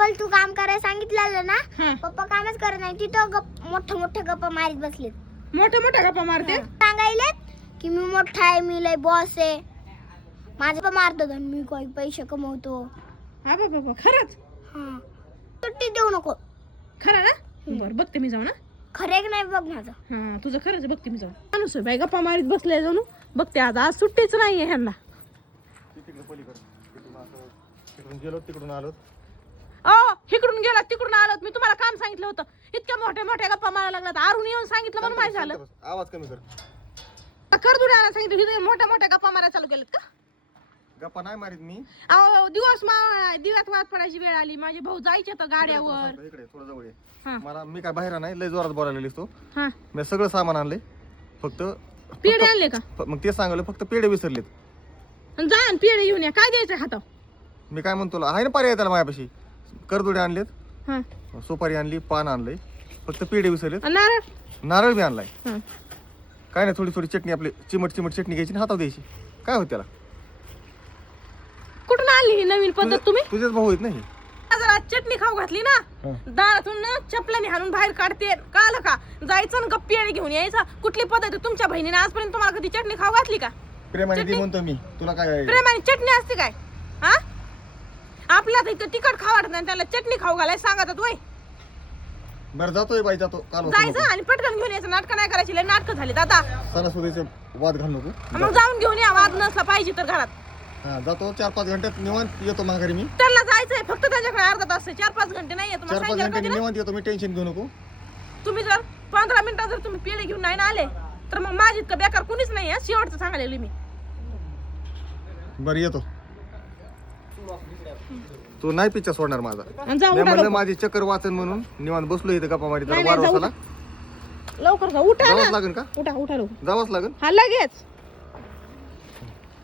पप्पाला तू काम करायला सांगितलेलं ना हा. पप्पा कामच करत नाही तिथं मोठे गप्पा मारीत बसलेत मोठ्या गप्पा मारते सांगायले की मी मोठा आहे मी लय बॉस आहे माझं पण मारतो धन मी काही पैसे कमवतो हा बाबा खरंच हा सुट्टी देऊ नको खरं ना बरं बघते मी जाऊ ना खरे नाही बघ माझं हा तुझं खरंच बघते मी जाऊन माणूस आहे बाई गप्पा मारीत बसले जाऊन बघते आज सुट्टीच नाहीये ह्यांना तिकडून गेलो तिकडून आलो इकडून गेला तिकडून आलोत मी तुम्हाला काम सांगितलं होतं इतक्या मोठ्या गप्पा मारायला लागलात आरून येऊन सांगितलं म्हणून माहिती झालं आवाज कमी कर करदुडे आणायला सांगितलं इथे मोठ्या गप्पा मारायला चालू केलेत का गप्पा नाही मारीत मी अहो दिवस दिव्यात वाद पडायची वेळ आली माझे भाऊ जायचे तर गाड्यावर इकडे थोडं जवळ ये. हा. मला मी काय बाहेर नाही लय जोरात बोलायला लागलीस तू हा मी सगळं सामान आणलंय फक्त पेढे आणले का मग ते सांगलं फक्त पेढे विसरलेत आणि जा आणि पेढे घेऊन या काय द्यायचं हाताव मी काय म्हणतो तुला आहे ना पर्याय त्याला माझ्यापाशी करदुडे आणलेत हा सुपारी आणली पान आणलंय फक्त पेढे विसरलेत आणि नारळ नारळ बी आणलाय हा काय नाही थोडी चटणी आपली चिमट चटणी घ्यायची आणि हातावर द्यायची काय होत त्याला कुठून आणली ही नवीन पद्धत तुम्ही तुझेच भाऊ आहेत नाही जरा चटणी खाऊ घातली ना दारातून ना चपलाने हाणून बाहेर काढते कळलं का जायचं ना गप्पी आणि घेऊन यायचं कुठली पद्धत आहे तुमच्या बहिणीने आजपर्यंत तुम्हाला कधी चटणी खाऊ घातली का प्रेमाने दे म्हणतो मी तुला काय प्रेमाने चटणी असते काय हा आपल्याला तर इतकं तिखट खाऊ वाटत नाही त्याला चटणी खाऊ घालायला सांगतात वय बरं जातोय बाई जातो काल जायचं आणि पटकन घेऊन यायचं नाटक नाही करायची लय नाटक झाली आता सणासुदीचे वाद घाल नको मग जाऊन घेऊन या वाद नसला पाहिजे तर घरात हा जातो 4-5 घंट्यात निवांत येतो माघारी मी त्यांना जायचंय फक्त त्यांच्याकडे अर्धा तास 4-5 घंटे नाही येत 4-5 घंटे निवांत येतो मी टेन्शन घेऊ नको तुम्ही जर 15 मिनिटात जर तुम्ही पेढे घेऊन नाही ना आले तर मग माझी इतकं बेकार कुणीच नाही आहे शेवटचं सांगायला मी बरं येतो तू नाही पिच्चा सोडणार माझा आणि जा मी उठा म्हणलं लवकर. माझी चक्कर वाचन म्हणून निवांत बसलो इथं गप्पा मारी नाही, जरा नाही, वाढ जाऊ झाला लवकर जा उठा जावंच ना लागेल का उठा लवकर जावंच लागेल हा लगेच